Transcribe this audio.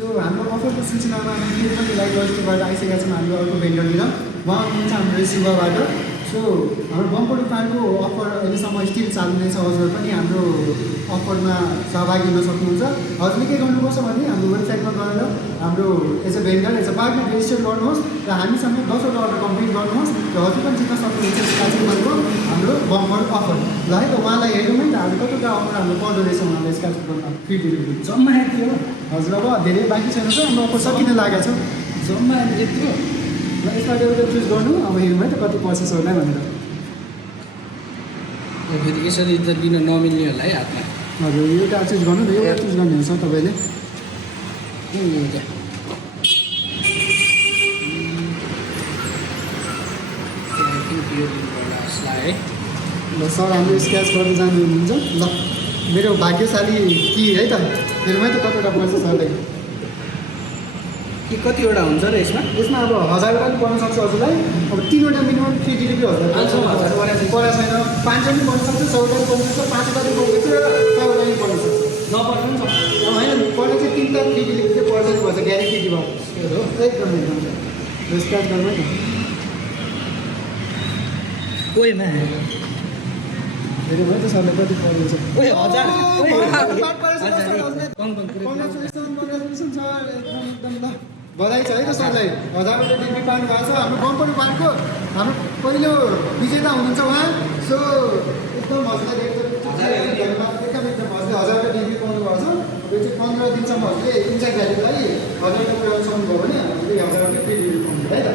so हाम्रो अफरको सूचनामा हामी फेरि पनि लाइभ रजिस्टर गरेर आइसकेका छौँ हाम्रो अर्को भेन्डरनिर उहाँ हुनुहुन्छ हाम्रो शिवबाट सो हाम्रो बम्पर उपहारको अफर अहिलेसम्म स्टिल चालु नै छ हजुर पनि हाम्रो अफरमा सहभागी हुन सक्नुहुन्छ हजुरले के गर्नुपर्छ भने हाम्रो वेबसाइटमा गएर हाम्रो as a vendor as a partner register गर्नुहोस् र हामीसँग 10वटा अर्डर कम्प्लिट गर्नुहोस् र हजुर पनि जित्न सक्नुहुन्छ स्काचबलको हाम्रो बम्पर अफर ल है त उहाँलाई हेरौँ है त हामी कतिवटा अफर हाम्रो पर्दो रहेछ उहाँलाई स्काचबलमा फ्री डेलिभरी जम्मा यति हो हजुर अब धेरै बाँकी छैन सर हाम्रो अफर सकिन लागेको छ जम्मा यति हो ल यसबाट एउटा चुज गर्नु अब हेरौँ है त कति पर्छ सरलाई भनेर फेरि यसरी त लिन नमिल्ने होला है हातमा हजुर एउटा चुज गर्नु र एउटा चुज गर्नुहुन्छ तपाईँले हुन्छ है ल सर हाम्रो स्क्याच गर्दै जानुहुन्छ ल मेरो भाग्यशाली कि है त मेरोमै त कतिवटा पर्छ सरलाई के कतिवटा हुन्छ र यसमा यसमा अब 1000वटा पनि पर्न सक्छ हजुरलाई अब 3वटा मिनिमम फ्री डेलिभरी हजुर परेको छैन 500 पनि पर्न सक्छ 100वटा पनि पर्न सक्छ 5वटा पनि पर्न सक्छ 100वटा पनि पर्न सक्छ नपर्नु पनि सक्छ अब होइन पर्ने चाहिँ 3टा फ्री डेलिभरी चाहिँ पर्छ नि पर्छ ग्यारेन्टी दिनु हो एकदम एकदम स्क्याच गर्नु है त ओइमा हेऱ्यो भयो त सरलाई कति पर्दैछ ओइ हजार ओइ कङ्ग्रेचुलेसन सर एकदम ल बधाई छ है त सरलाई 1000वटा डिग्री पाउनु भएको छ हाम्रो बम्पर पार्कको हाम्रो पहिलो विजेता हुनुहुन्छ उहाँ सो एकदम हजुरलाई एकदम हजुरले 1000वटा डिग्री पाउनु भएको छ अब यो चाहिँ 15 दिनसम्म हजुरले इन्चार्ज भ्यालुलाई 1000वटा पुऱ्याउनु सक्नुभयो भने हामीले 1000वटा फ्री डिग्री पाउनु है त